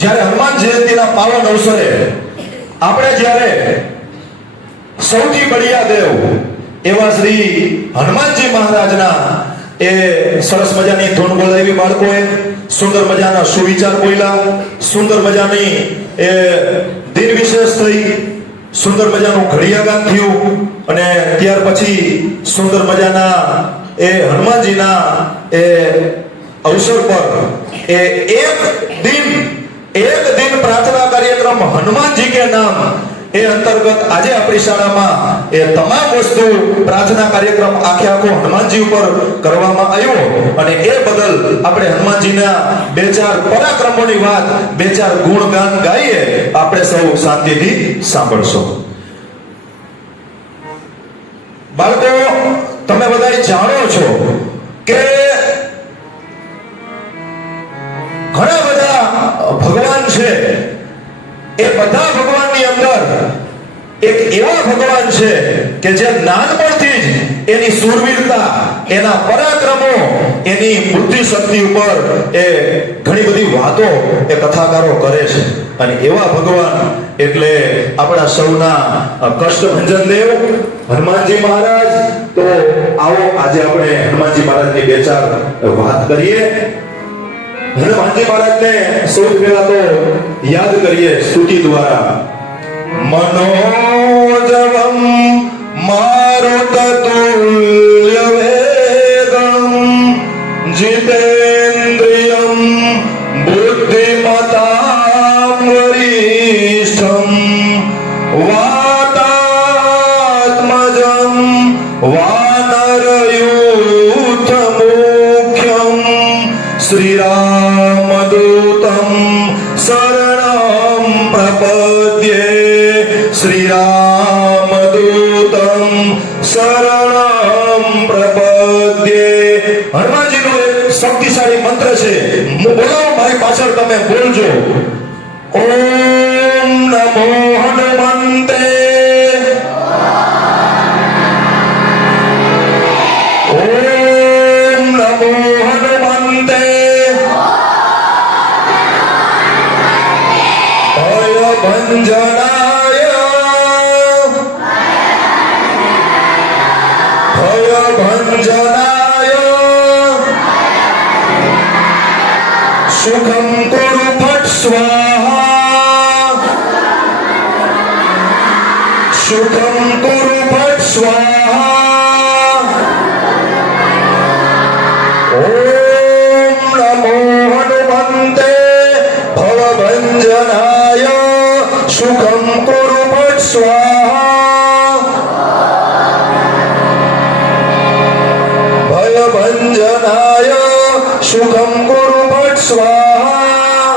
જ્યારે હનુમાન જયંતીના પાવન અવસરે આપણે જ્યારે સૌથી બળિયા દેવ એવા શ્રી હનુમાનજી મહારાજના એ સરસ મજાની ધૂન બોલાવી બાળકોએ સુંદર મજાના સુવિચાર બોલ્યા, સુંદર મજાની એ દિન વિશેષ થઈ, સુંદર મજાનું ઘડિયાગાન થયું અને ત્યાર પછી સુંદર મજાના એ હનુમાનજીના એ અવસર પર એક દિન પ્રાર્થના કાર્યક્રમ હનુમાનજી કે નામ એ અંતર્ગત આજે આપણી શાળામાં એ તમામ વસ્તુ પ્રાર્થના કાર્યક્રમ આખો હનુમાનજી ઉપર કરવામાં આવ્યો અને એ બદલ આપણે હનુમાનજીના બે ચાર પરાક્રમોની વાત, બે ચાર ગુણગાન ગાઈએ. આપણે સૌ શાંતિથી સાંભળશો. બાળકો, તમે બધા જાણો છો કે ઘણા બધા ભગવાન છે. એ બધા ભગવાનની અંદર એક એવા ભગવાન છે કે જે નાનપણથી જ એની શૂરવીરતા, એના પરાક્રમો, એની બુદ્ધિ શક્તિ ઉપર એ ઘણી બધી વાતો એ કથાકારો કરે છે. અને એવા ભગવાન એટલે આપણા સૌના કષ્ટભંજન દેવ હનુમાનજી મહારાજ. તો આવો આજે આપણે હનુમાનજી મહારાજની બે ચાર વાત કરીએ. હનુમાનજી મહારાજને સૌથી પહેલા તો યાદ કરીએ સ્તુતિ દ્વારા. મનોજવમ મારુતતુલ્ય વેગમ જીતેન્દ્રિયમ બુદ્ધિમતામ વરિષ્ઠમ વાતાત્મજમ વાનરયુથ મુખ્યમ શ્રીરામદૂતમ શરણમ પ્રપદ્યે શ્રીરામદૂતમ શરણમ પ્રપદ્યે. હનુમાનજીનો એક શક્તિશાળી મંત્ર છે, બોલો મારી પાછળ, તમે બોલજો. ઓમ નમો હનુમંતે. ઓમ નમો હનુમંતે. ભયભંજનાય ભયભંજનાય સુખમ કુરુ ફટ સ્વાહા સુખમ કુરુ ફટ સ્વાહા. ઓમ નમો હનુમંતે ભવભંજનાય સુખમ કુરુ ફટ સ્વાહા ભયભંજનાય સુખમ કુરુ ફટ સ્વાહા.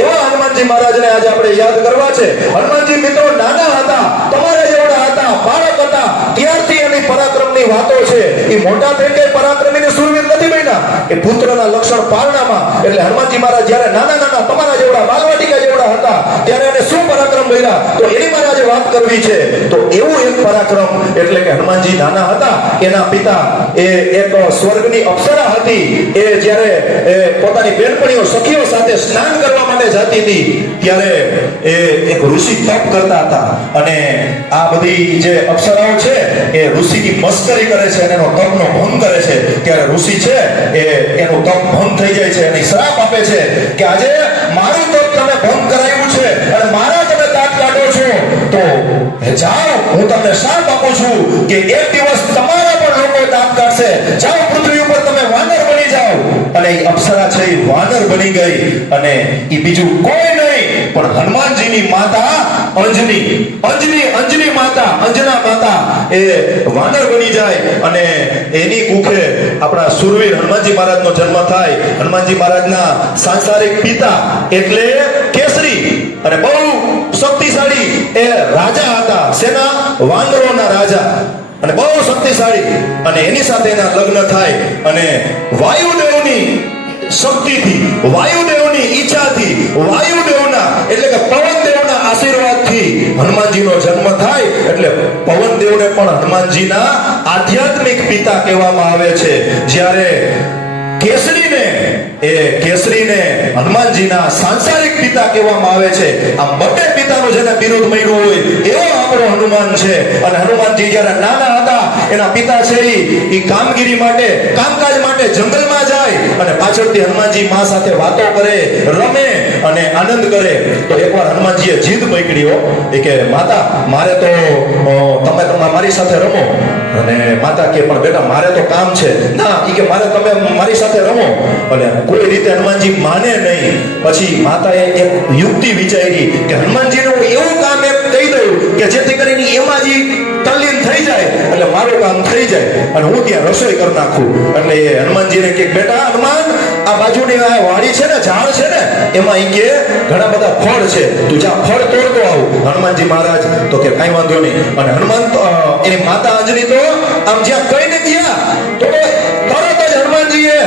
એવા હનુમાનજી મહારાજને આજે આપણે યાદ કરવા છે. હનુમાનજી મિત્રો નાના હતા, તમારા જેવડા હતા, બાળક હતા, ત્યારથી એની પરાક્રમની વાતો છે. એ મોટા થઈ ગઈ પરાક્રમી ને શૂરવીર નથી બન્યા. એ પુત્રના લક્ષણ પારણામાં. એટલે હનુમાનજી મહારાજ જ્યારે નાના તમારા જેવડા બાલવાટિકા જેવડા હતા ત્યારે એને શું પરાક્રમ બન્યા, તો એની મારે આજે વાત કરવી છે. તો એવું એક પરાક્રમ એટલે કે હનુમાનજી નાના હતા, એના પિતા એ એક સ્વર્ગની અપ્સરા હતી. એ જ્યારે પોતાની બેનપણીઓ સખીઓ સાથે સ્નાન કરવા માટે જતી હતી ત્યારે એ એક ઋષિ તપ કરતા હતા. અને આ બધી જે અપ્સરાઓ છે એ ઋષિની મસ્કરી કરે છે અને એનો તપનો ભંગ કરે છે. ત્યારે ઋષિ છે એ એનું તપ ભંગ થઈ જાય છે અને શ્રાપ આપે છે કે આજે મારું તપ તમે ભંગ કરાવ્યું છે અને મારા તમે દાંત કાઢો છો, તો જાઓ, હું તમને શ્રાપ આપું છું કે એક દિવસ તમારા પણ લોકો દાંત કાઢશે. જાઓ, પૃથ્વી ઉપર તમે વાનર બની જાઓ. અને એ અપ્સરા છે એ વાનર બની ગઈ અને એ બીજું કોઈ નહીં પણ હનુમાનજીની માતા અંજની માતા, અંજના માતા એ વાનર બની જાય અને એની કુખે આપણા શૂરવીર હનુમાનજી મહારાજનો જન્મ થાય. હનુમાનજી મહારાજના સાંસારિક પિતા એટલે કેસરી અને બહુ શક્તિશાળી એ રાજા હતા, સેના વાનરોના રાજા અને બહુ શક્તિશાળી. અને એની સાથે એના લગ્ન થાય અને વાયુદેવની શક્તિથી, વાયુદેવની ઈચ્છાથી, વાયુદેવના એટલે કે પવનદેવના આશીર્વાદથી હનુમાનજીનો જન્મ થાય. એટલે પવનદેવને પણ હનુમાનજીના આધ્યાત્મિક પિતા કહેવામાં આવે છે. જ્યારે કેસરીને હનુમાનજીના સાંસારિક પિતા કહેવામાં આવે છે. આ બટે પિતાનું જેને બિરુદ મળ્યું હોય એવો આપણો હનુમાન છે. અને હનુમાનજી જ્યારે નાના હતા એના પિતા છે એ કામગીરી માટે કામકાજ માટે જંગલમાં જાય અને પાછળથી હનુમાનજી માં સાથે વાતો કરે, રમે અને આનંદ કરે. તો એકવાર હનુમાનજીએ જીદ પકડ્યો કે માતા મારે તો તમે મારી સાથે રમો. અને માતા કે પણ બેટા મારે તો કામ છે. ના કે મારે તમે મારી સાથે રમો. અને કોઈ રીતે હનુમાનજી માને નહીં. પછી માતાએ એક યુક્તિ વિચારી કે હનુમાનજીને હું એવું કામ એમ કહી દઉં કે જેથી કરીને એમાં જ તલ્લીન થઈ જાય એટલે મારું કામ થઈ જાય અને હું ત્યાં રસોઈ કરી નાખું. એટલે એ હનુમાનજીને કે બેટા હનુમાન આ બાજુની આ વાડી છે ને ઝાડ છે ને એમાં ઈ કે ઘણા બધા ફળ છે, તું જા ફળ તોડતો આવ. હનુમાનજી મહારાજ તો કે કાંઈ વાંધો નહીં. અને હનુમાન એની માતા અંજની તો આમ જ્યાં કહીને ગયા તો તરત જ હનુમાનજીએ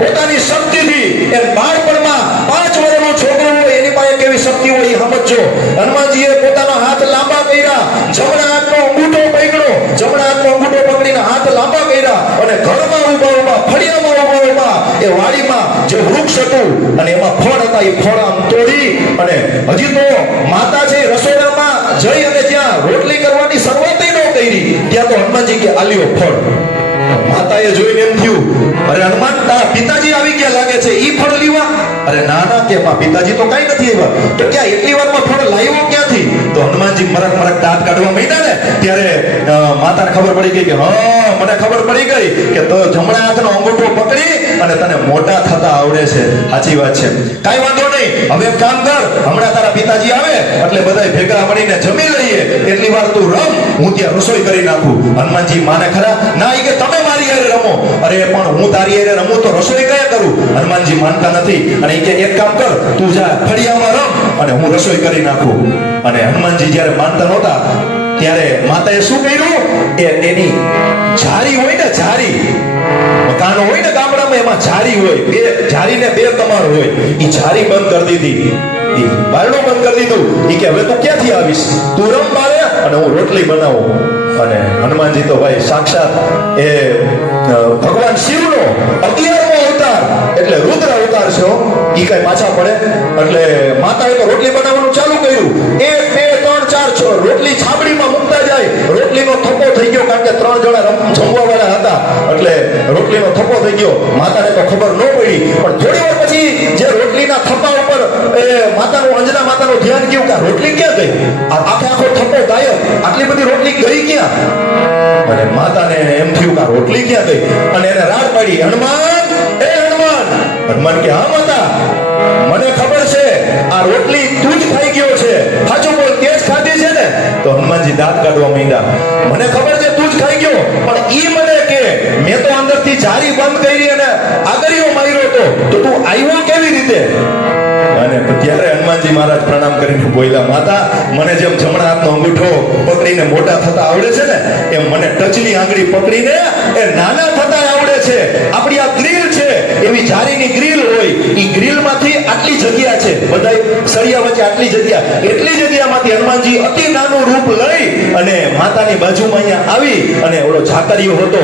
પોતાની શક્તિથી એ બાળપણમાં 5 વર્ષનો છોકરો હોય એની પાસે કેવી શક્તિ હોય એ સમજો. હનુમાનજીએ પોતાના હાથ લાંબા કર્યા, જમણા હાથનો અંગૂઠો પકડ્યો, જમણા હાથનો અંગૂઠો પકડીને હાથ લાંબા કર્યા અને ઘરમાં ઊભા ફળિયામાં ઊભા એ વાડીમાં જે વૃક્ષ હતું અને એમાં ફળ હતા એ ફળ આમ તોડી અને હજી તો માતા છે રસોડામાં જઈ અને જ્યાં રોટલી કરવાની શરૂઆત ન કરી ત્યાં તો હનુમાનજી કે આલ્યો ફળ. માતાએ જોઈને એમ થયું અરે હનુમાન તારા પિતાજી આવી ગયા લાગે છે ઈ ફળ લીવા. અરે ના ના કે માં પિતાજી તો કઈ નથી આવ્યા. તો ક્યાં એટલી વારમાં ફળ લાવ્યો ક્યાંથી? તો હનુમાનજી મરક દાંત કાઢવા માંડ્યા ને ત્યારે માતાને ખબર પડી ગઈ કે હા મને ખબર પડી ગઈ કે તો જમણા હાથનો અંગૂઠો પકડી અને તને મોટા થતા આવડે છે. સાચી વાત છે, કાઈ વાંધો નહીં. હવે એક કામ કર, હમણાં તારા પિતાજી આવે એટલે બધાય ભેગા મળીને જમી લઈએ. એટલી વાર તું રમ, હું ત્યાં રસોઈ કરી નાખું. હનુમાનજી માને ખરા ના કે તમે મારી હારે રમો. અરે પણ હું તારી હારે રમું તો રસોઈ કયા કરું? હનુમાનજી માનતા નથી અને કે એક કામ કર તું જા ફળિયામાં રમ અને હું રસોઈ કરી નાખું. અને હનુમાનજી જ્યારે માનતા નહોતા ત્યારે માતાએ શું કર્યું? એની જારી હોય ને જારી મકાનો હોય ને ગામડામાં એમાં જારી હોય, બે જારીને બે કમાર હોય, એ જારી બંધ કરી દીધી, એ બારણું બંધ કરી દીધું. એ કે હવે તું ક્યાંથી આવીશ? તું રમ બારે અને હું રોટલી બનાવું. અને હનુમાનજી તો ભાઈ સાક્ષાત એ ભગવાન શિવનો 11મો અવતાર એટલે રુદ્ર અવતાર છે. ઈ કઈ પાછા પડે એટલે માતાએ તો રોટલી બનાવવાનું ચાલુ કર્યું. 1 2 3 4 રોટલી છાબડીમાં મૂકતા જાય. રોટલીનો થપ્પો થઈ ગયો કારણ કે 3 જણા જમવા વાળા હતા એટલે રોટલીનો થપ્પો થઈ ગયો. માતાને તો ખબર ન પડી પણ થોડી વાર પછી જે રોટલીના થપ્પા ઉપર એ માતાનું અંજના માતાનું ધ્યાન ગયું કે રોટલી ક્યાં ગઈ? આખો થપ્પો ગાયબ. આટલી બધી રોટલી ગઈ ક્યાં? અને માતાને એમ થયું કે રોટલી ક્યાં ગઈ અને એને રાડ પાડી હનુમાન એ હનુમાન. હનુમાન કે હા માતા મને ખબર છે આ રોટલી તું જ ખાઈ ગયો છે. સાચું બોલ તે જ ખાધી છે ને? તો હનુમાનજી દાંત કાઢવા માંડ્યા. મને ખબર છે તું જ ખાઈ ગયો પણ ઈ મને કે મેં તો અંદરથી જારી બંધ કરી અને આગળીઓ માર્યો તો તું આવ્યો કેવી રીતે? અને ત્યારે હનુમાનજી મહારાજ પ્રણામ કરીને બોલ્યા માતા મને જેમ જમણા હાથનો અંગૂઠો પકડીને મોટા થતા આવડે છે ને એમ મને ટચની આંગળી પકડીને એ નાના થતા આવડે છે. આપણી આ ગ્રીલ છે એવી જારીની ગ્રીલ હોય, ઈ ગ્રીલમાંથી આટલી જગ્યા છે, બધાય સળિયા વચ્ચે આટલી જગ્યા, એટલી જગ્યામાંથી હનુમાનજી અતિ નાનું રૂપ લઈ અને માતાની બાજુમાં અહીંયા આવી અને ઓલો ઝાકરિયો હતો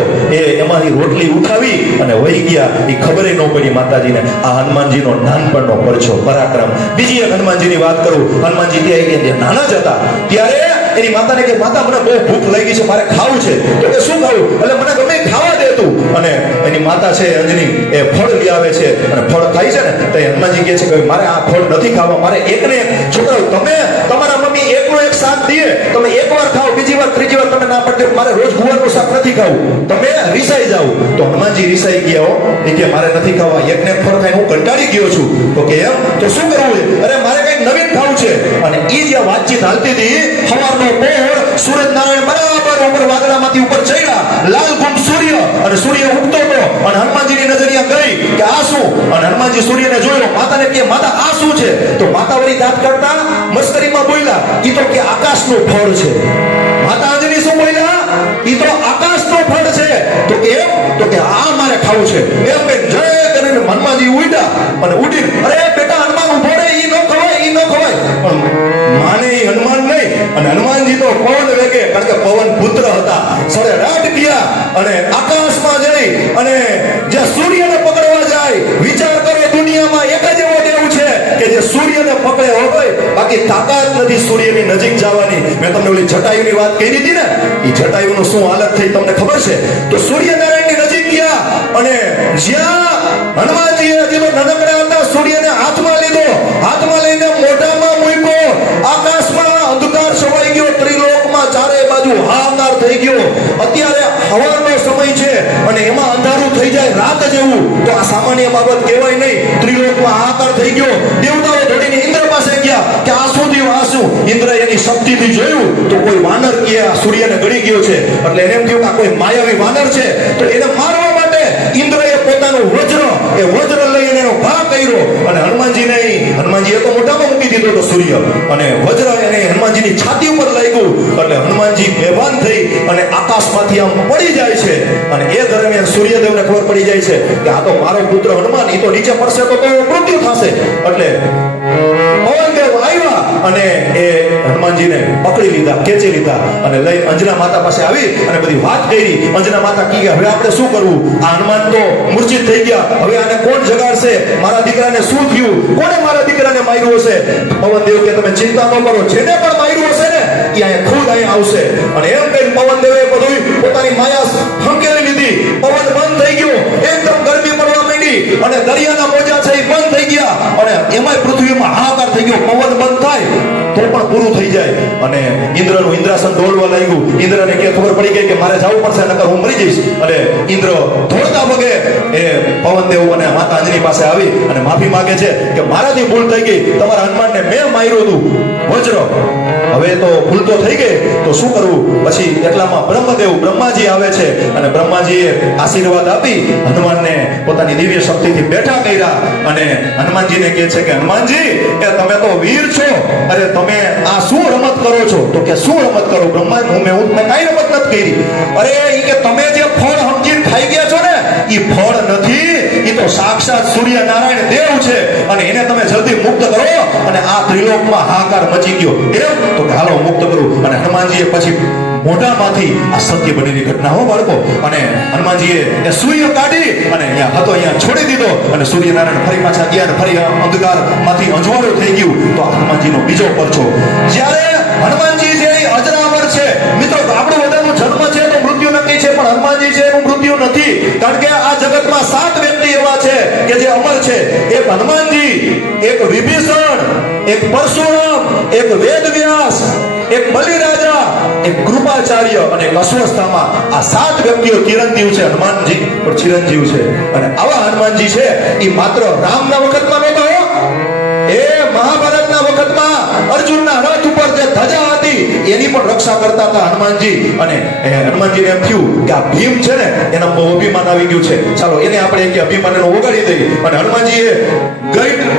એમાંથી રોટલી ઉઠાવી અને વહી ગયા. એ ખબરે ન પડી માતાજીને. આ હનુમાનજીનો નાનપણનો પરચો પરાક્રમ. બીજી એક હનુમાનજીની વાત કરું. હનુમાનજી ત્યાં નાના જ હતા ત્યારે એની માતાને કે માતા મને બહુ ભૂખ લાગી છે, મારે ખાવું છે. તો કે શું ખાવું? એટલે મને ગમે ખાવા દે તું. અને એની માતા છે અંજની એ ફળ લઈ આવે છે અને ફળ ખાય છે ને તો હનુમાનજી કહે છે કે મારે આ ફળ નથી ખાવા, મારે એકને એક છોકરાઓ તમે તમારા મમ્મી એકનું એક શાક દે તમે એકવાર ખાઓ, બીજી વાર ત્રીજી વાર તમે ના પડે મારે રોજ ગુવારનું શાક નથી ખાવું, તમે રીસાઈ જાઓ. તો હનુમાનજી રીસાઈ ગયા હો. એ કે મારે નથી ખાવા, એકને એક ફળ ખાઈને હું કંટાળી ગયો છું. તો કે એમ તો શું કરવું છે? અરે મારે કઈ નવીન ખાવું છે. અને એ જે વાતચીત હાલતી હતી સવારનો પહોર સૂરજ નારાયણ બરાબર ઉપર વાદળામાંથી ઉપર ચડ્યા, લાલ ગુમ સૂર્ય અને સૂર્ય ઉગતો હતો અને હનુમાનજીની નજરિયા ગઈ કે આ શું? અને હનુમાનજી સૂર્યને જોયો. માતાને કે માતા આ શું છે? તો માતા વળી દાંત કાઢતા મસ્કરીમાં બોલ્યા ઈ તો કે આકાશનું ફળ છે. માતા અંજની શું બોલ્યા? ઈ તો આકાશનું ફળ છે. તો કે એમ? તો કે આ મારે ખાવું છે. એમ કે જય કરીને હનુમાનજી ઉડ્યા અને ઉડીને અરે બેટા હનુમાન ઉભો રે, ઈ નો ખવાય, ઈ નો ખવાય. પણ માને હનુમાન નહીં. અને હનુમાનજી તો પવન વેગે કારણ કે પવન પુત્ર હતા. સડે રાટ ગયા અને આકાશમાં જઈ અને જ્યાં સૂર્યને સૂર્યને પકડે હો ભાઈ, બાકી તાકાત નથી સૂર્યની નજીક જવાની. મેં તમને ઓલી જટાયુની વાત કહી દીધી ને, એ જટાયુનું શું હાલત થઈ તમને ખબર છે? તો સૂર્યનારાયણની નજીક ગયા અને જ્યાં હનુમાનજીએ હજી તો નાનકડા હતા, સૂર્યને હાથમાં લીધો, હાથમાં લઈને મોઢામાં મૂક્યો, આકાશમાં અંધકાર છવાઈ ગયો, ત્રિલોકમાં ચારે બાજુ હાહાકાર થઈ ગયો. અત્યારે હવાનો સમય છે અને એમાં અંધારું થઈ જાય રાત જેવું, તો આ સામાન્ય બાબત કહેવાય નહીં. ત્રિલોકમાં હાહાકાર થઈ ગયો. દેવતાઓ દોડીને ઇન્દ્ર પાસે ગયા કે આ શું થયું, આ શું? ઇન્દ્ર એની શક્તિથી જોયું તો કોઈ વાનર કે આ સૂર્યને ગળી ગયો છે, એટલે એને એમ થયું કે આ કોઈ માયાવી વાનર છે. તો એને મારવા માટે ઇન્દ્રએ પોતાનું વજ્ર લઈને એનો ઘા કર્યો અને હનુમાનજીએ તો મોઢામાં મૂકી દીધો તો સૂર્ય, અને વજ્ર એને હનુમાનજીની છાતી ઉપર લાગ્યું. એટલે હનુમાનજી બેભાન થઈ અને આકાશમાંથી આમ પડી જાય છે. અને એ દરમિયાન સૂર્યદેવને ખબર પડી જાય છે કે આ તો મારો પુત્ર હનુમાન, એ તો નીચે પડશે તો મૃત્યુ થશે. એટલે પવનદેવ આવ્યા અને એ હનુમાનજીને પકડી લીધા, ખેંચી લીધા અને લઈ અંજના માતા પાસે આવી અને બધી વાત કરી. અંજના માતા કહે હવે આપણે શું કરવું? આ હનુમાન તો મૂર્છિત થઈ ગયા, હવે આને કોણ જગાડશે? મારા દીકરાને શું થયું? કોણે મારા દીકરાને માર્યું હશે? પવનદેવ કે તમે ચિંતા ન કરો, જેને પણ માર્યું હશે ને એ અહીંયા ખુદ અહીંયા આવશે. અને એમ કહીને પવનદેવે બધું પોતાની માયા હંકેલી લીધી. પવન બંધ થઈ ગયો, એકદમ ગરમી પડવા માંડી અને દરિયાના મોજા છે એ બંધ થઈ ગયા અને એમાંય પૃથ્વીમાં હાહાકાર થઈ ગયો. પવન બંધ થાય તો પણ પૂરું થઈ જાય અને ઇન્દ્રનું ઇન્દ્રાસન દોડવા લાગ્યું. ઇન્દ્રને કે ખબર પડી ગઈ કે મારે જવું પડશે, નકર હું મરી જઈશ. અને ઇન્દ્ર દોડતા વગે એ પવનદેવ અને માતા અંજની પાસે આવી અને માફી માંગે છે કે મારાથી ભૂલ થઈ ગઈ, તમારા હનુમાનને મેં માર્યું હતું વજ્ર, હવે તો ભૂલ તો થઈ ગઈ, તો શું કરવું? પછી એટલામાં બ્રહ્માજી આવે છે અને બ્રહ્માજીએ આશીર્વાદ આપી હનુમાનને પોતાની દિવ્ય શક્તિથી બેઠા કર્યા અને હનુમાનજીને કહે છે કે હનુમાનજી એ તમે તો વીર છો, અરે તમે આ શું રમત કરો છો? તો કે શું રમત કરો બ્રહ્મા? મેં કાંઈ રમત નથી કરી. અરે ઈ કે તમે જે ફળ સમજીને ખાઈ ગયા છો ને ઈ ફળ નથી, ઈ તો સાક્ષાત સૂર્યનારાયણ દેવ છે અને એને તમે જલ્દી મુક્ત કરો. અને આ ત્રિલોકમાં હાહાકાર મચી ગયો. એમ તો હાલો મુક્ત કરું. અને હનુમાનજીએ પછી મોઢામાંથી આ સત્ય બનેલી ઘટના હો બાળકો. અને હનુમાનજીએ એ સૂર્ય કાઢી અને અહીંયા છોડી દીધો અને સૂર્યનારાયણ ફરી પાછા ગયા અને ફરી અંધકારમાંથી અંજવાળું થઈ ગયું. તો આ હનુમાનજીનો બીજો પરચો. જ્યારે હનુમાનજી જે અજરામર છે મિત્રો, આપણું બધાનો જન્મ છે તો મૃત્યુ નક્કી છે, પણ હનુમાનજી છે એનું મૃત્યુ નથી. કારણ કે આ જગતમાં 7 વ્યક્તિ એવા છે કે જે અમર છે. એક હનુમાનજી, એક વિભીષણ, એક પરશુરામ, એક વેદવ્યાસ, એક બલિરાજા, એક કૃપાચાર્ય અને એક અશ્વસ્થામા. આ 7 વ્યક્તિઓ ચિરંજીવ છે. હનુમાનજી પણ ચિરંજીવ છે. અને આવા હનુમાનજી છે એ માત્ર રામના વખતમાં નહોતા, એ મહાભારતના વખતમાં અર્જુનના રથ ઉપર જે ધજા હતી એની પણ રક્ષા કરતા હતા હનુમાનજી. અને હનુમાનજીને એમ થયું કે આ ભીમ છે ને એના બહુ અભિમાન આવી ગયું છે, ચાલો એને આપણે એક અભિમાનને ઓગાળી દઈએ. અને હનુમાનજીએ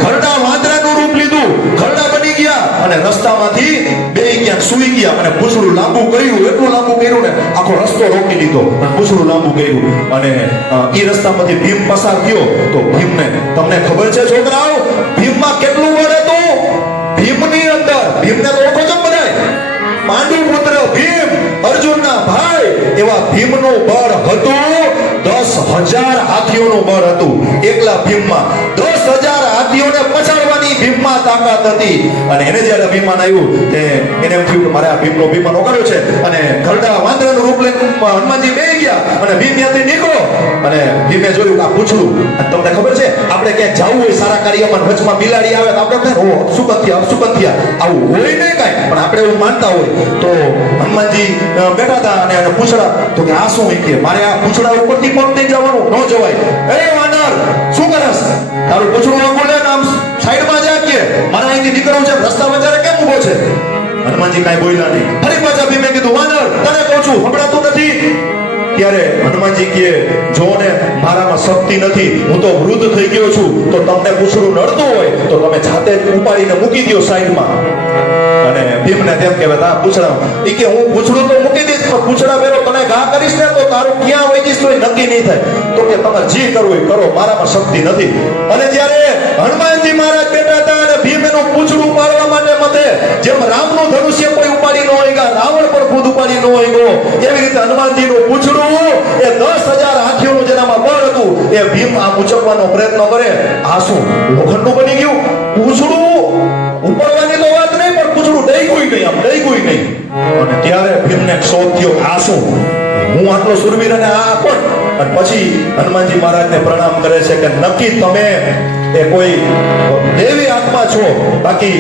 ઘરડા વાંદરાનું રૂપ લીધું, ઘરડા બની ગયા અને રસ્તામાંથી બેહી ગયા, સૂઈ ગયા અને પૂંછડું લાંબુ કર્યું. એટલું લાંબુ કર્યું ને આખો રસ્તો રોકી લીધો, પૂંછડું લાંબુ કર્યું. અને એ રસ્તામાંથી ભીમ પસાર થયો. તો ભીમને તમને ખબર છે છોકરાઓ, ભીમમાં કેટલું બળ હતું? ભીમની અંદર, ભીમને તો ઓળખો છો બધાય, પાંડુ પુત્ર ભીમ, અર્જુનના ભાઈ, એવા ભીમનું બળ હતું 10,000 હાથીઓનું બળ હતું એકલા ભીમમાં. 10,000 હાથીઓને પછાડવાની ભીમમાં તાકાત હતી. અને એને જ્યારે અભિમાન આવ્યું તે એને એમ થયું કે મારે આ ભીમનો અભિમાન ઓગાળ્યો છે. અને ઘરડા વાંદરાનું રૂપ લઈને હનુમાનજી બેસી ગયા અને ભીમ ત્યાંથી નીકળો. અને ભીમે જોયું કે આ પૂછડું. તમને ખબર છે આપણે ક્યાંક જવું હોય સારા કાર્યમાં, વચમાં બિલાડી આવે તો આપણે કહે અપશુકંથિયા આવું હોય નહીં કાંઈ, પણ આપણે એવું માનતા હોય. તો હનુમાનજી બેઠા હતા અને એને પૂછડા તો કે આ શું હોય? કે મારે આ પૂછડા ઉપરથી પણ નહીં જવાનું, ન જવાય. અરે વાનર શું કરસ? તારું પૂછડું આગળ લે, આમ સાઈડમાં જા. કે મારે અહીંથી નીકળવું છે, રસ્તા વચ્ચે કેમ ઊભો છે? હનુમાનજી કાંઈ બોલ્યા નહીં. ફરી પાછા ભીમે કીધું વાનર તને કહું છું સંભળાતું નથી? ત્યારે હનુમાનજી કહે જો ને મારામાં શક્તિ નથી, હું તો વૃદ્ધ થઈ ગયો છું, તો તમને પૂછડું નડતું હોય તો તમે જાતે ઉપાડીને મૂકી દો સાઈડમાં. અને ભીમને તેમ કહેવાય આ પૂછડા, એ કે હું પૂછડું તો મૂકી દઈશ પણ પૂછડા પહેરો તને ઘા કરીશ ને તો તારું ક્યાં વહી જઈશ તો એ નક્કી નહીં થાય. તો કે તમારે જે કરવું એ કરો, મારામાં શક્તિ નથી. અને જ્યારે હનુમાનજી મહારાજ બેઠા હતા અને ભીમ એનું પૂછડું ઉપાડવા માટે મથે, જેમ રામનું ધનુષ્ય કોઈ ઉપાડી ન હોય, રાવણ પણ ખુદ ઉપાડી ન હોય, એવી રીતે હનુમાનજીનું પૂછડું એ 10,000 હાથીઓનું જેનામાં બળ હતું એ ભીમ આ ઉચકવાનો પ્રયત્ન કરે, આ શું લોખંડનું બની ગયું? પૂછડું ઉપરવાની તો વાત નહીં, પણ પૂછડું ડેગ્યું નહીં, આમ ડેગ્યું નહીં. અને ત્યારે ભીમને શોખ થયો, આ શું, હું આટલો સુરવીર અને આ કોણ? અને પછી હનુમાનજી મહારાજને પ્રણામ કરે છે કે નક્કી તમે એ કોઈ દેવી આત્મા છો, બાકી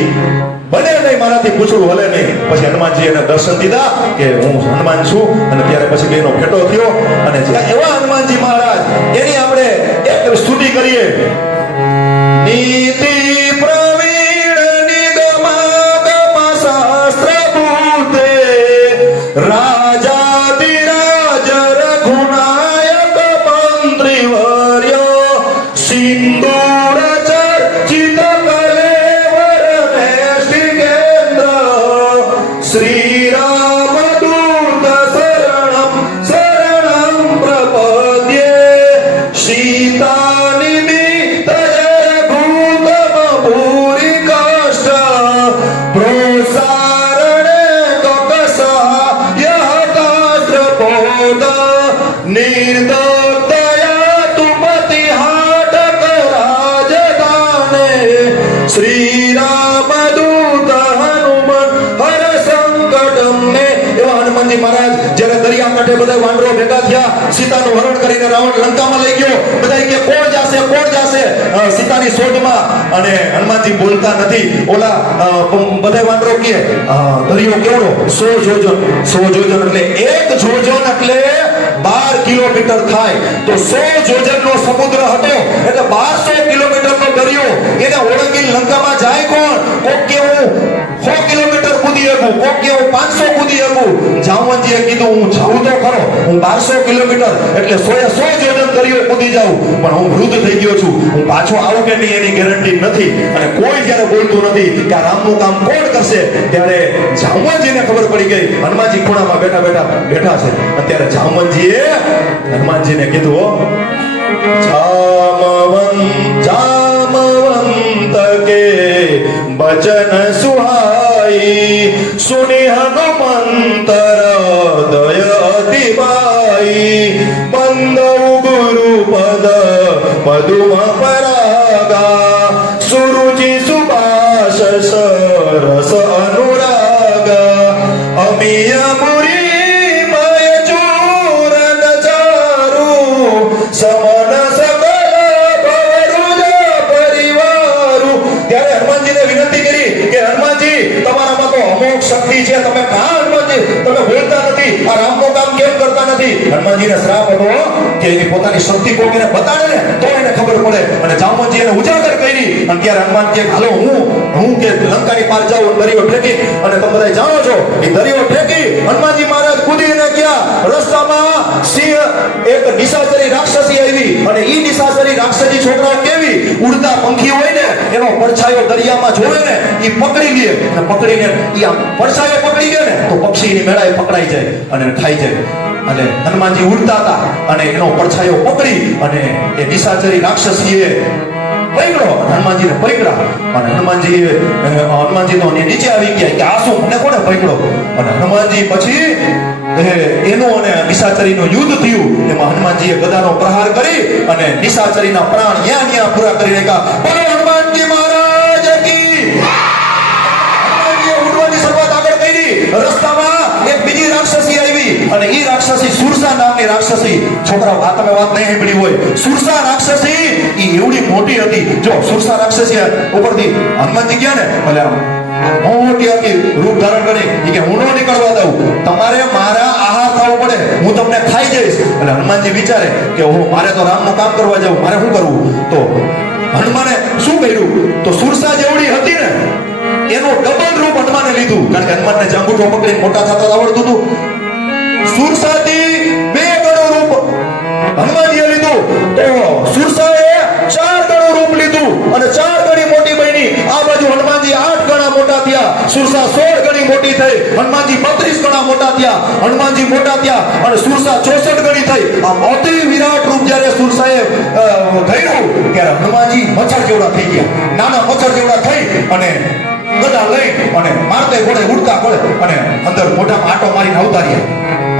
બને નહીં મારાથી પૂછડું હલે નહીં. પછી હનુમાનજી એને દર્શન દીધા કે હું હનુમાન છું. અને ત્યારે પછી બેનો ભેટો થયો. અને એવા હનુમાનજી મહારાજ એની આપણે એક સ્તુતિ કરીએ. નીતિ પ્રવીણ નિગમાગમ શાસ્ત્ર ભૂતે રાજાધિરાજ રઘુનાયક મંત્રીવર્ય સિંદૂર ચર્ચિત કલેવર નેષ્ટિકેન્દ્ર શ્રી રામદૂત શરણમ શરણમ પ્રપદ્યે સીતા નિમિત્ત ભૂતમ ભૂરિ કષ્ટ પ્રોસારણે કકસાય હતાસ્ત્રપોદ નિર્દોતયા તુમતિ હાટક રાજધાને શ્રી રામદૂત હનુમન હર સંકટમ ને. એવા હનુમાનજી મહારાજ જ્યારે દરિયા કાંઠે બધા વાનરો ભેગા થયા, સીતાનું હરણ કરીને રાવણ લંકામાં લઈ ગયો. બધા કે કોણ જાશે, કોણ જાશે સીતાની શોધમાં. અને હનુમાનજી બોલતા નથી. ઓલા બધા વાનરો કહે દરિયો કેવડો? 100 જોજન. 100 જોજન એટલે 1 જોજન એટલે 12 કિલોમીટર થાય. તો 100 જોજનનો સમુદ્ર હતો એટલે 1200 કિલોમીટરનો દરિયો. એને ઓળંગી લંકામાં જાય કોણ? કોક કેવું 100 કિલોમીટર કૂદી શકું, કોક કેવું 500 કૂદી શકું. જામવંતીએ કીધું હું જાઉં તો ખરો, હું 1200 કિલોમીટર એટલે 100 જોજન દરિયો કૂદી જાઉં, પણ હું વૃદ્ધ થઈ ગયો છું, હું પાછો આવું કે નહીં એની ગેરંટી નથી. અને કોઈ જ્યારે બોલતું નથી કે આ રામનું કામ કોણ કરશે, ત્યારે જામવંતીને ખબર પડી ગઈ હનુમાનજી ખૂણામાં બેઠા છે. અત્યારે જામવંતીએ હનુમાનજીને કીધું, જામવંત કે બચન સુહાઈ સુની હનુમંત હૃદય અતિબાઈ બંદૌ ગુરુપદ પદુમ પરાગા સુરુચિ સુભાષ સરસ અનુરાગા અમિય મુરી મય ચૂરન ચારુ સમન સકલ ભવરુજ પરિવારુ. ત્યારે હનુમાનજીને વિનંતી કરી કે હનુમાનજી તમારામાં તો અમોઘ શક્તિ છે, તમે કાં હનુમાનજી તમે બોલતા નથી, આ રામનું કામ કેમ કરતા નથી? હનુમાનજીને શ્રાપ હતો કે એની પોતાની શક્તિ કોઈને બતાડે ને તો એને ખબર પડે. અને જામવંતી એને ઉજાગર કરી. અને ત્યારે હનુમાન કે હાલો હું કે લંકાની પાર જાઉં, દરિયો ઠેકી. અને તમે બધા જાણો છો એ દરિયો ઠેકી હનુમાનજી મહારાજ કૂદીને ગયા. રસ્તામાં સિંહ એક નિશાચરી રાક્ષસી આવી. અને ઈ નિશાચરી રાક્ષસી છોકરાઓ કેવી ઉડતા પંખી હોય ને એનો પડછાયો દરિયામાં જોવે ને ઈ પકડી લે. અને પકડીને ઈ આમ પડછાયો પકડી ગયો ને તો પક્ષીની મેળાએ પકડાઈ જાય અને ખાઈ જાય. અને હનુમાનજી ઉડતા હતા અને એનો પડછાયો પકડી અને એ નિશાચરી રાક્ષસીએ પકડ્યો. હનુમાનજીને પકડ્યા. અને હનુમાનજી તો નીચે આવી ગયા કે આ શું, મને કોને પકડ્યો? અને હનુમાનજી પછી એનું અને નિશાચરીનું યુદ્ધ થયું. એમાં હનુમાનજીએ ગદાનો પ્રહાર કરી અને નિશાચરીના પ્રાણ ન્યા પૂરા કરી નાખ્યા. બોલો હનુમાનજી મહારાજ કી. હનુમાનજીએ ઉડવાની શરૂઆત આગળ કરી. રસ્તામાં એક બીજી રાક્ષસી આવી અને ઈ રાક્ષસી સુરસા નામની રાક્ષસી. છોકરાઓ આ તમે વાત નહીં સાંભળી હોય, સુરસા રાક્ષસી ઈ એવડી મોટી હતી. જો સુરસા રાક્ષસી ઉપરથી હનુમાનજી ગયા ને ભલે મોટી હતી, રૂપ ધારણ કરી કે હું નો નીકળવા દઉં, તમારે મારા આહાર થવો પડે, હું તમને ખાઈ જઈશ. એટલે હનુમાનજી વિચારે કે મારે તો રામનું કામ કરવા જવું, મારે શું કરવું? તો હનુમાને શું કર્યું? તો સુરસા જેવડી હતી ને એનું ડબલ રૂપ હનુમાને લીધું. કારણ કે હનુમાનને જાંબુઠો પકડીને મોટા થતા આવડતું હતું. સુરસાથી 2 ગણું રૂપ હનુમાનજીએ લીધું. તો સુરસાએ 4 ગણું રૂપ લીધું અને 4 ગણી મોટી બની. આ બાજુ હનુમાનજી 8 ગણા મોટા થયા, સુરસા 16 ગણી મોટી થઈ, હનુમાનજી 32 ગણા મોટા થયા, હનુમાનજી મોટા થયા અને સુરસા 64 ગણી થઈ. આ અતિ વિરાટ રૂપ જ્યારે સુરસાએ ધર્યું ત્યારે હનુમાનજી મચ્છર જેવડા થઈ ગયા, નાના મચ્છર જેવડા થઈ અને ગદા લઈ અને મારતે ઘોડે ઉડતા ઘોડે અને અંદર મોઢામાં આટો મારીને અવતાર્યા.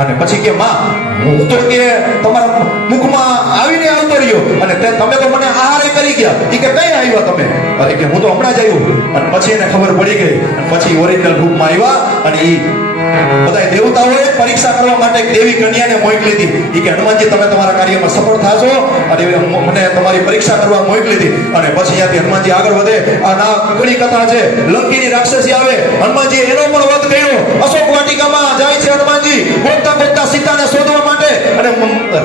અને પછી કે માં હું તો કે તમારા મુખમાં આવીને આવતો રહ્યો અને તમે તો મને આહારે કરી ગયા. એ કે કઈ આવ્યા તમે? અરે કે હું તો હમણાં જ આવ્યો. અને પછી એને ખબર પડી ગઈ અને પછી ઓરિજિનલ રૂપમાં આવ્યા અને એ બધા દેવતાઓએ પરીક્ષા કરવા માટે દેવી કન્યાને મોકલી હતી. એ કે હનુમાનજી તમે તમારા કાર્યમાં સફળ થાશો અને મને તમારી પરીક્ષા કરવા મોકલી હતી. અને પછી ત્યાંથી હનુમાનજી આગળ વધે. આ ઘણી કથા છે. લંકીની રાક્ષસી આવે, હનુમાનજી એનો પણ વધ કર્યો. અશોક વાટિકામાં જાય છે હનુમાનજી ગોતતા ગોતતા સીતાને શોધવા માટે. અને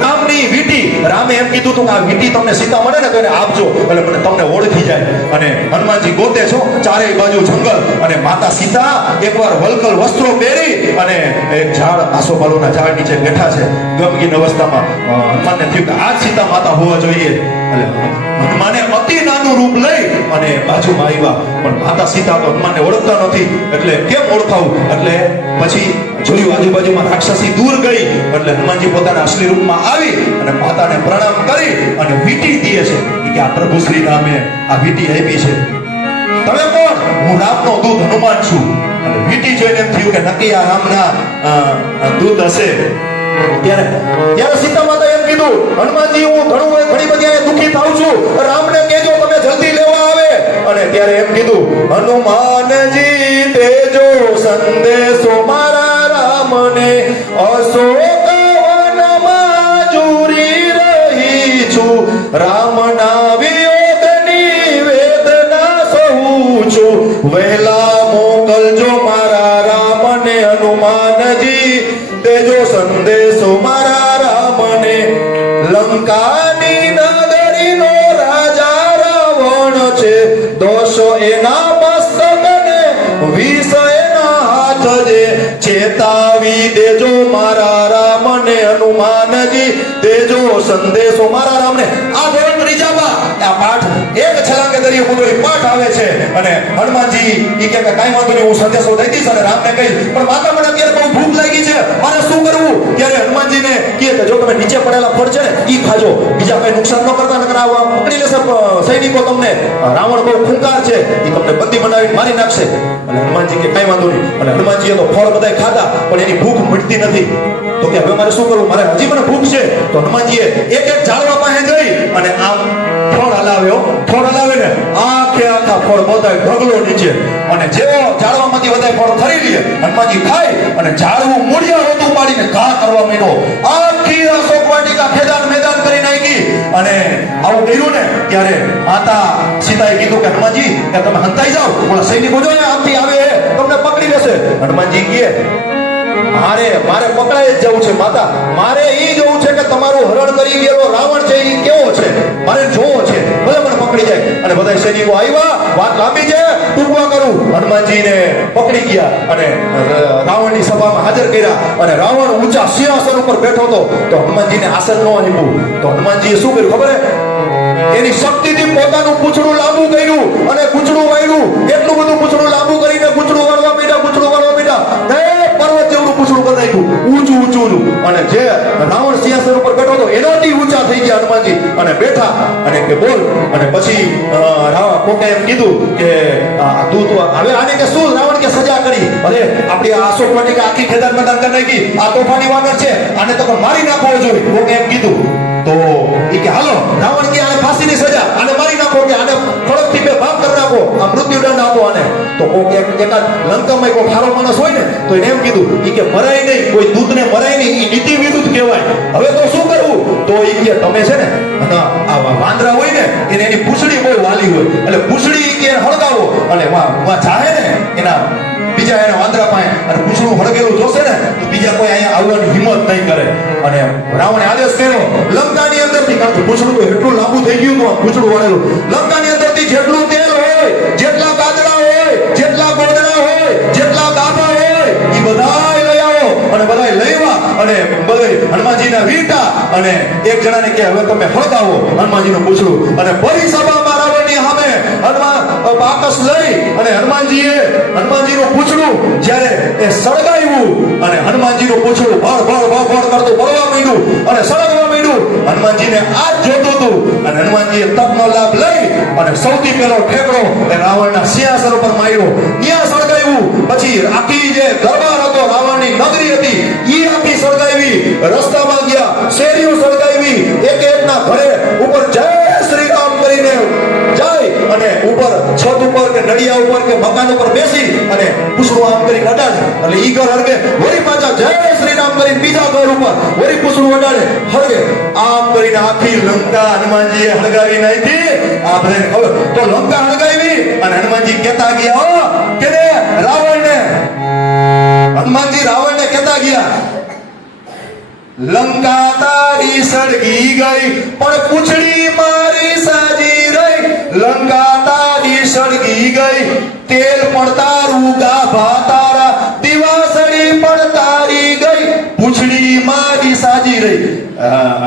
રામની વીટી, રામે એમ કીધું હતું કે આ વીટી તમને સીતા મળે ને તો એને આપજો એટલે મને તમને ઓળખી જાય. અને હનુમાનજી ગોતે છો ચારેય બાજુ જંગલ અને માતા સીતા એકવાર વલકલ વસ્ત્રો પહેરી અને એક ઝાડ આસોપાલવના ઝાડ નીચે બેઠા છે ગમગીન અવસ્થામાં. હનુમાનને થયું કે આ જ સીતા માતા હોવા જોઈએ. એટલે હનુમાને અતિ નાનું રૂપ લઈ અને બાજુમાં આવ્યા. પણ માતા સીતા તો હનુમાનને ઓળખતા નથી. એટલે કેમ ઓળખાવું? એટલે પછી જોયું આજુબાજુમાં રાક્ષસી દૂર ગઈ. એટલે હનુમાનજી પોતાના અસલી રૂપમાં આવી અને માતાને પ્રણામ કરી અને વીટી દે છે. કે આ પ્રભુ શ્રી રામે આ વીટી આપી છે. તમે કોણ? હું રામનો દૂત હનુમાન છું. અને વીટી જોઈને એમ થયું કે નક્કી આ રામના દૂત હશે. ત્યારે સીતા માતા એમ કીધું હનુમાનજી હું ઘણી બધી દુખી થાઉં છું, રામને કહેજો તમે જલ્દી લેવા આવે. અને ત્યારે એમ કીધું હનુમાનજી તેજો સંદેશો મારા રામને અશોક વનમાં જુરી રહી છું, રામના વિયોગની વેદના સહું છું, વહેલા મોકલજો મારા રામને હનુમાનજી તેજો સંદેશો મારા રામને. લંકાની નગરીનો રાજા રાવણ છે, દોષ એના મસ્તકને વિષ એના હાથ જે, ચેતાવી દેજો મારા રામને હનુમાનજી તેજો સંદેશો મારા રામને. આ ધોરણ ત્રીજામાં આ પાઠ એક છલાંગે દરિયો પૂરો પાઠ આવે છે. અને હનુમાનજી ઈ કે કાઈ વાંધો નહીં હું સંદેશો દઈ દઈશ અને રામને કહીશ, પણ માતા મને અત્યારે બહુ ભૂખ લાગી છે, મારે શું કરવું? ત્યારે હનુમાનજીને કહે કે જો તમે નીચે પડેલા ફળ છે ને ઈ ખાજો, બીજા કઈ નુકસાન ન કરતા, નકર આવા પકડી લેશે સૈનિકો તમને. રાવણ બહુ ખૂંખાર છે, ઈ તમને બંદી બનાવીને મારી નાખશે. અને હનુમાનજી કે કાઈ વાંધો નહીં. અને હનુમાનજીએ તો ફળ બધાય ખાધા પણ એની ભૂખ મટતી નથી. તો કે હવે મારે શું કરવું? મારે હજી મને ભૂખ છે. તો હનુમાનજીએ એક એક ઝાડવા પાસે જઈ અને આમ ફળ હલાવ્યો. ફળ હલાવે ને આખા ફળ બધાય ઢગલો નીચે. અને જેવો ઝાડવામાંથી બધાય ફળ ખરી લે હનુમાનજી ખાય અને ઝાડવું મૂળિયા હોતું પાડીને ઘા કરવા માંડ્યો. આખી અશોક વાટિકા ખેદાન મેદાન કરી નાખી. અને આવું કર્યું ને ત્યારે માતા સીતાએ કીધું કે હનુમાનજી કે તમે હંતાઈ જાઓ, ઓલા સૈનિકો જો આમથી આવે તમને પકડી લેશે. હનુમાનજી કહે મારે પકડાઈ જ જવું છે માતા, મારે ઈ જોવું છે કે તમારું હરણ કરી ગયેલો રાવણ છે ઈ કેવો છે, મારે જોવો છે, ભલે મને પકડી જાય. અને બધા સૈનિકો આવ્યા, વાત લાંબી છે ટૂંકમાં કરું. હનુમાનજીને પકડી ગયા અને રાવણની સભામાં હાજર કર્યા. અને રાવણ ઊંચા સિંહાસન ઉપર બેઠો હતો તો હનુમાનજીને આસન ન આપ્યું. તો હનુમાનજીએ શું કર્યું ખબર હે? એની શક્તિથી પોતાનું પૂંછડું લાંબુ કર્યું અને પૂંછડું વાળ્યું. એટલું બધું પૂંછડું લાંબુ કરીને પૂંછડું વાળવા માંડ્યા. પર્વત જેવડું પૂંછડું કરી નાખ્યું, ઊંચું. અને જે રાવણ સિંહાસન ઉપર બેઠો હતો એનાથી ઊંચા થઈ ગયા હનુમાનજી અને બેઠા. અને કે બોલ. અને પછી કોકે એમ કીધું કે તું તો હવે આને કે શું રાવણ કે સજા કરી? અરે આપણી આ અશોક વાટિકા આખી ખેદાન મેદાન કરી નાખી, આ તોફાની વાનર છે, આને તો મારી નાખવો જોઈએ. કોકે એમ કીધું. તો એ કે હાલો રાવણ કે આને ફાંસીની સજા, આને મારી નાખો, કે આને ખડકથી બે ભાગ કરી નાખો, આ મૃત્યુદંડ આપો આને. તો કોક એકાદ લંકામાં કોઈ ખારો માણસ હોય ને તો એને એમ કીધું એ કે મરાય નહીં, કોઈ દૂતને મરાય નહીં, એ નીતિ વિરુદ્ધ કહેવાય. હવે તો શું કરવું? તો એ કે તમે છે ને આ વાંદરા હોય ને એને એની પૂંછડી બહુ વાલી હોય એટલે પૂંછડી કે હળગાવો અને વા ચાહે ને એના બીજા એના વાંદરા પાસે અને પૂંછડું હળગેલું જોશે ને તો બીજા કોઈ અહીંયા આવવાની હિંમત નહીં કરે. અને રાવણે આદેશ કર્યો લંકાની અંદરથી, કારણ કે પૂંછડું એટલું લાંબુ થઈ ગયું હતું પૂંછડું વાળેલું, લંકાની અંદરથી જેટલું તેલ હોય, જેટલા ગાદડા હોય, જેટલા ગોદડા હોય, જેટલા ગાભા હોય એ બધાય લઈ આવો. અને બધાય લઈવા અને બધાય હનુમાનજીના વીટા. અને એક જણાને કે હવે તમે હળગાવો હનુમાનજીનું પૂંછડું. અને ભરી સભામાં રાવણની સામે હનુમાન બાકસ લઈ અને હનુમાનજીનું પૂંછડું જ્યારે એ સળગાવ્યું અને હનુમાનજીનું પૂંછડું ભળ કરતું બળવા માંડ્યું અને સળગવા માંડ્યું. હનુમાનજીને આ જ જોતું હતું અને હનુમાનજીએ તકનો લાભ લઈ અને સૌથી પહેલો ઠેકડો એ રાવણના સિંહાસન ઉપર માર્યો. ત્યાં સળગાવ્યું. પછી આખી જે દરબાર હતો રાવણની નગરી હતી એ આખી સળગાવી કે મકાન ઉપર બેસી અને પૂછડું આમ કરીને અડાડે એટલે ઈ ઘર હરગે વળી પાછા જય શ્રી રામ કરીને બીજા ઘર ઉપર વળી પૂછડું અડાડે હરગે આમ કરીને આખી લંકા હનુમાનજીએ હળગાવી નાખી આ બધાને ખબર તો લંકા હળગાવી અને હનુમાનજી કહેતા ગયા હો કે રાવણને હનુમાનજી રાવણને કહેતા ગયા લંકા તારી સળગી ગઈ પણ પૂંછડી મારી સાજી રહી લંકા તારી સળગી ગઈ તેલ પણ તારું ગાભા તારા દિવાસળી પણ તારી ગઈ પૂંછડી મારી સાજી રહી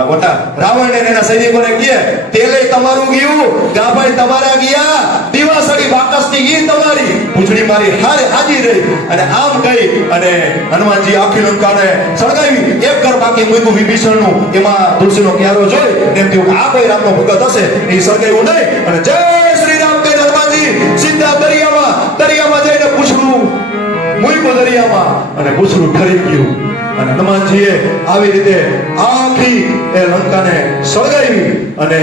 ઓટા રાવણને એના સૈનિકોને કહે તેલે તમારું ગયું ગાભાઈ તમારા ગયા દિવાસળી બાકસની ઈ તમારી પૂંછડી મારી હાજી રહી અને આમ કહી અને હનુમાનજી આખી લંકાને સળગાવી એક ઘર બાકી મૂક્યું વિભીષણનું એમાં તુલસીનો ક્યારો જોઈ એમ થયું આ કોઈ રામનો ભગત હશે એ સળગાવ્યું નહીં અને જય શ્રી રામ કહી હનુમાનજી સીધા દરિયામાં જઈને પૂછડું મૂક્યું દરિયામાં અને પૂછડું ઠરી ગયું અને હનુમાનજીએ આવી રીતે આખી એ લંકાને સળગાવી અને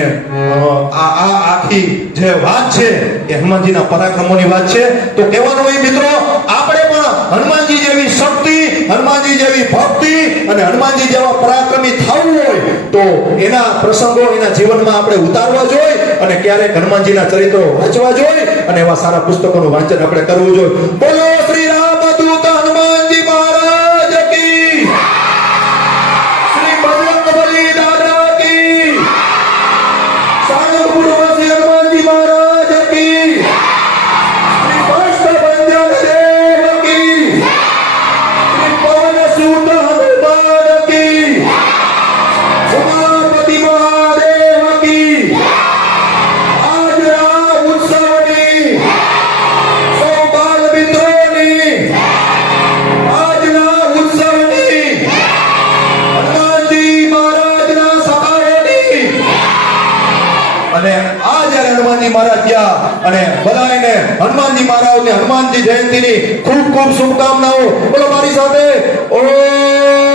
આખી જે વાત છે એ હનુમાનજીના પરાક્રમોની વાત છે તો કહેવાનું હોય મિત્રો આપણે પણ હનુમાનજી જેવી શક્તિ હનુમાનજી જેવી ભક્તિ અને હનુમાનજી જેવા પરાક્રમી થવું હોય તો એના પ્રસંગો એના જીવનમાં આપણે ઉતારવા જોઈએ અને ક્યારેક હનુમાનજીના ચરિત્રો વાંચવા જોઈએ અને એવા સારા પુસ્તકોનું વાંચન આપણે કરવું જોઈએ બોલો શ્રી રામદૂત હનુમાનજી મહારાજ કી શ્રી બજરંગબલી દાદા કી સારંગપુરવાસી હનુમાનજી મહારાજ કી શ્રી કષ્ટભંજન દેવ કી શ્રી પવનસુત હનુમાન કી ઉમાપતિ મહાદેવ કી આજના ઉત્સવની સૌ બાલ મિત્રોની આજના ઉત્સવની હનુમાનજી મહારાજના સખાઓની અને આ જ્યારે હનુમાનજી મહારાજ ગયા અને બધાને હનુમાનજી મહારાજને હનુમાનજી જયંતીની ખૂબ ખૂબ શુભકામનાઓ બોલો મારી સાથે ઓમ